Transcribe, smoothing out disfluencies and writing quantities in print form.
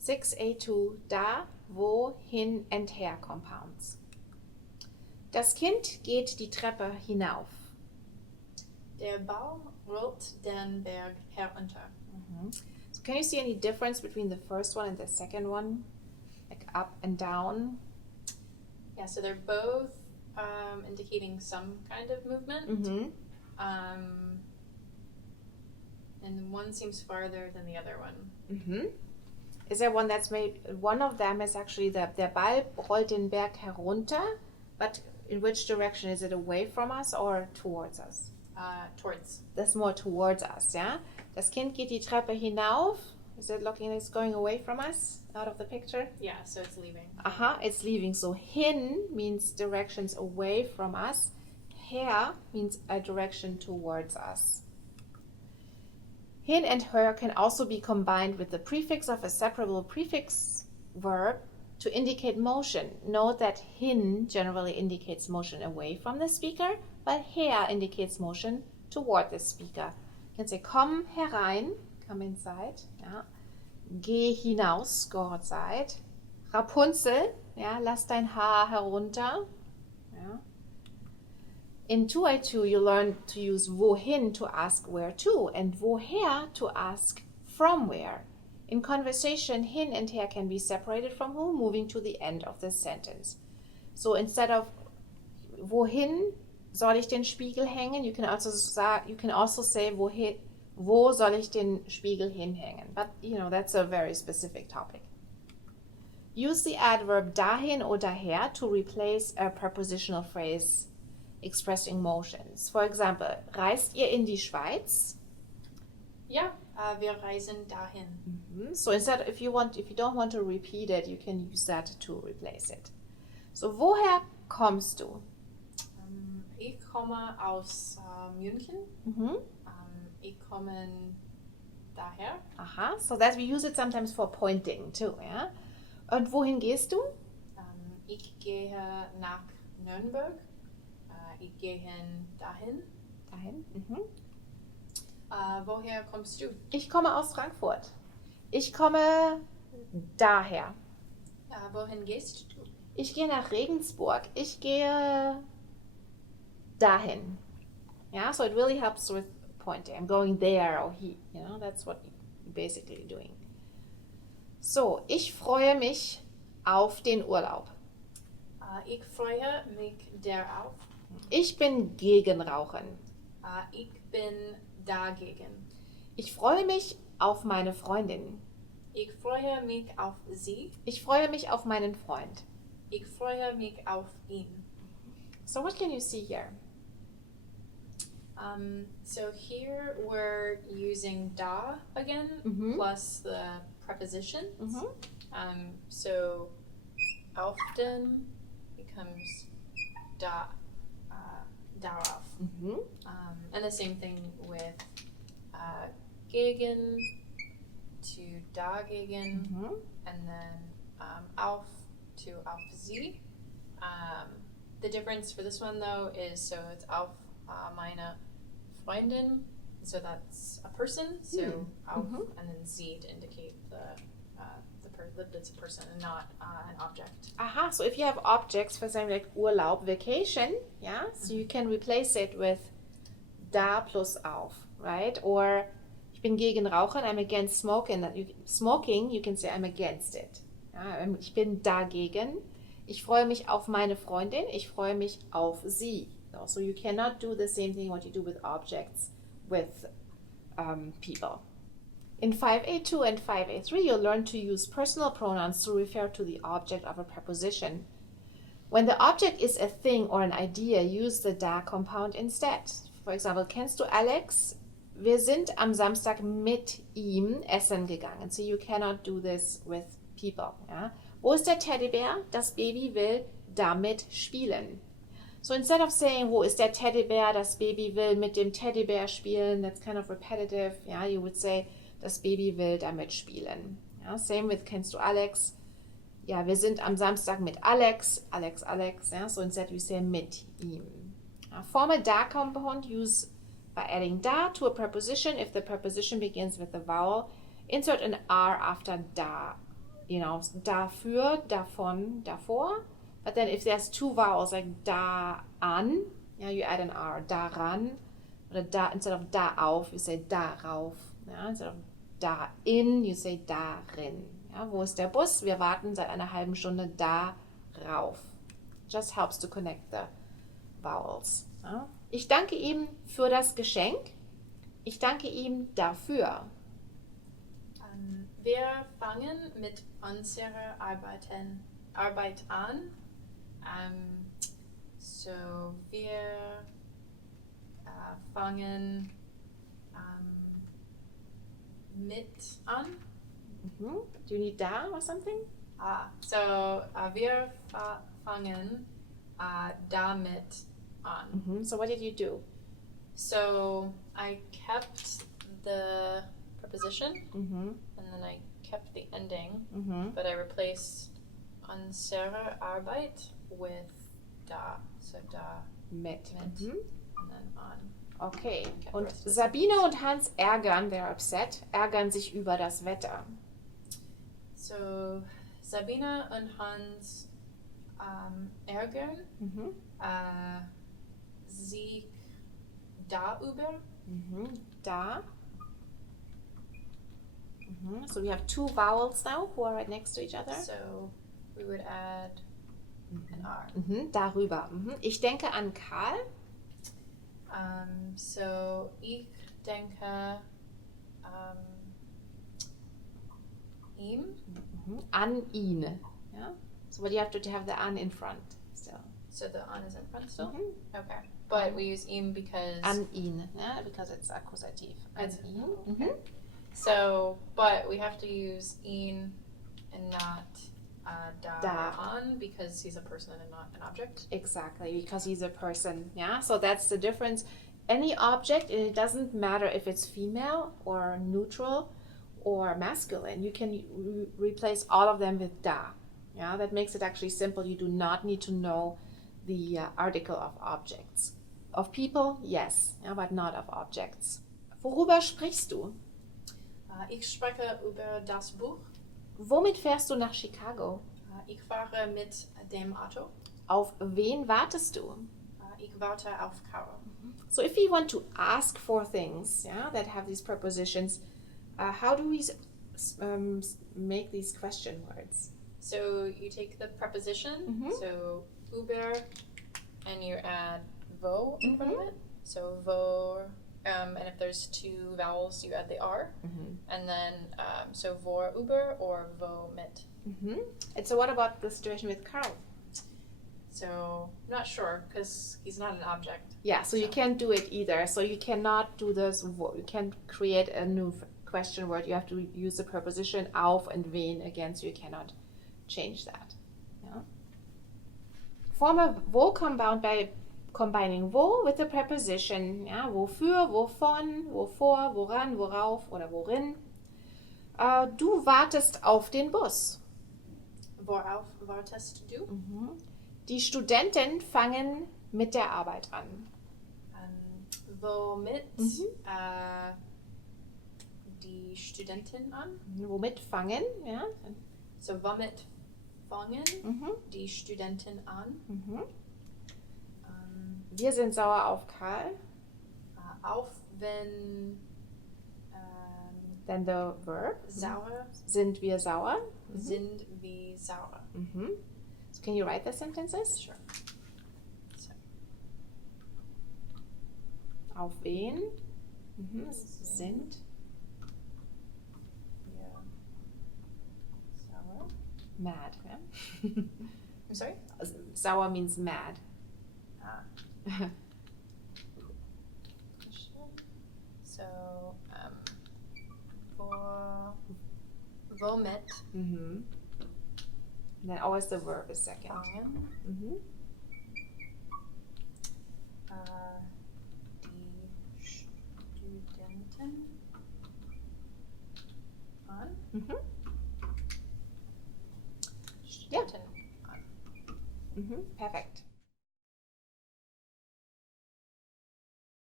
6A2, da, wo, hin and her compounds. Das Kind geht die Treppe hinauf. Der Baum rollt den Berg herunter. So can you see any difference between the first one and the second one? Like up and down? Yeah, so they're both indicating some kind of movement. And one seems farther than the other one. Is there one that's made, one of them is actually der Ball rollt den Berg herunter, but in which direction? Is it away from us or towards us? Towards. That's more towards us, yeah? Das Kind geht die Treppe hinauf. Is it looking, it's going away from us, out of the picture? Yeah, so it's leaving. It's leaving. So hin means directions away from us. Her means a direction towards us. Hin and her can also be combined with the prefix of a separable prefix verb to indicate motion. Note that hin generally indicates motion away from the speaker, but her indicates motion toward the speaker. You can say, komm herein, come inside. Ja. Geh hinaus, go outside. Rapunzel, ja, lass dein Haar herunter. Ja. In 2A2, you learn to use wohin to ask where to and woher to ask from where. In conversation, hin and her can be separated from who, moving to the end of the sentence. So instead of wohin soll ich den Spiegel hängen, you can also say wohin, wo soll ich den Spiegel hinhängen? But that's a very specific topic. Use the adverb dahin or daher to replace a prepositional phrase expressing motions. For example, reist ihr in die Schweiz? Ja, wir reisen dahin. So instead, if you don't want to repeat it, you can use that to replace it. So woher kommst du? Ich komme aus München. Ich komme daher. So that we use it sometimes for pointing too, yeah? Und wohin gehst du? Ich gehe nach Nürnberg. Ich gehe dahin. Dahin? Woher kommst du? Ich komme aus Frankfurt. Ich komme daher. Wohin gehst du? Ich gehe nach Regensburg. Ich gehe dahin. Yeah, so it really helps with pointing. I'm going there or he. That's what you're basically doing. So, ich freue mich auf den Urlaub. Ich freue mich darauf. Ich bin gegen Rauchen. Ich bin dagegen. Ich freue mich auf meine Freundin. Ich freue mich auf sie. Ich freue mich auf meinen Freund. Ich freue mich auf ihn. So what can you see here? So here we're using da again plus the prepositions. So often becomes darauf. And the same thing with gegen to dagegen, and then auf to auf sie. The difference for this one though is so it's auf meine Freundin, so that's a person. So auf and then sie to indicate that it's a person and not an object. So if you have objects, for example, like Urlaub, vacation, yeah, so you can replace it with da plus auf, right? Or ich bin gegen Rauchen, I'm against smoking. Smoking, you can say I'm against it. Ich bin dagegen. Ich freue mich auf meine Freundin. Ich freue mich auf sie. So you cannot do the same thing what you do with objects with people. In 5A2 and 5A3, you'll learn to use personal pronouns to refer to the object of a preposition. When the object is a thing or an idea, use the da compound instead. For example, kennst du Alex? Wir sind am Samstag mit ihm essen gegangen. So you cannot do this with people. Yeah? Wo ist der Teddybär? Das Baby will damit spielen. So instead of saying, wo ist der Teddybär? Das Baby will mit dem Teddybär spielen. That's kind of repetitive. Yeah? You would say, das Baby will damit spielen. Yeah? Same with, kennst du Alex? Ja, wir sind am Samstag mit Alex. Alex. Yeah? So instead you say mit ihm. Form a da compound used by adding da to a preposition. If the preposition begins with a vowel, insert an R after da dafür, davon, davor. But then if there's two vowels like da an, you add an R, daran, oder da, instead of da auf, you say darauf. Instead of da in, you say darin. Wo ist der Bus? Wir warten seit einer halben Stunde darauf. Just helps to connect the vowels. Ich danke ihm für das Geschenk. Ich danke ihm dafür. Wir fangen mit unserer Arbeit an. So wir fangen mit an. Do you need da or something? So wir fangen damit an. So what did you do? So I kept the preposition and then I kept the ending, but I replaced unsere Arbeit with da. So da Mit. and then on. Okay. Kept Und the rest of the Sabine und Hans they're upset, ärgern sich über das Wetter. So Sabine und Hans ärgern sich darüber. Da. So we have two vowels now who are right next to each other. So we would add an R. Darüber. Ich denke an Karl. So ich denke ihm. An ihn. Yeah? So but you have to have the an in front still. So the on is in front still? Okay. But we use ihm because... An ihn, yeah? Because it's accusative. An ihn. Okay. So, but we have to use ihn and not da an because he's a person and not an object. Exactly, because he's a person. Yeah, so that's the difference. Any object, and it doesn't matter if it's female or neutral or masculine. You can replace all of them with da. Yeah, that makes it actually simple. You do not need to know the article of objects. Of people, yes, yeah, but not of objects. Worüber sprichst du? Ich spreche über das Buch. Womit fährst du nach Chicago? Ich fahre mit dem Auto. Auf wen wartest du? Ich warte auf Carol. So if we want to ask for things, that have these prepositions, how do we make these question words? So you take the preposition, so über, and you add wo in front of it. So wo, and if there's two vowels, you add the R. And then, so vor über or wo mit. And so what about the situation with Carl? So, I'm not sure, because he's not an object. Yeah, so you can't do it either. So you cannot do this, you can't create a new question word. You have to use the preposition auf and wen again, so you cannot change that. Yeah. Form a wo compound by combining wo with the preposition. Ja, wofür, wovon, wovor, woran, worauf oder worin. Du wartest auf den Bus. Worauf wartest du? Die Studenten fangen mit der Arbeit an. Womit die Studentin an? Womit fangen? Ja. So womit fangen die Studenten an? Wir sind sauer auf Karl. Auf wenn Then the verb. sauer. Sind wir sauer? Sind wir sauer. So can you write the sentences? Sure. So. Auf wen? Sind wir sauer. mad. Yeah? I'm sorry? Sauer means mad. So, womit Then always the verb is second. fangen die Studenten an? Yeah. Studenten an. Perfect.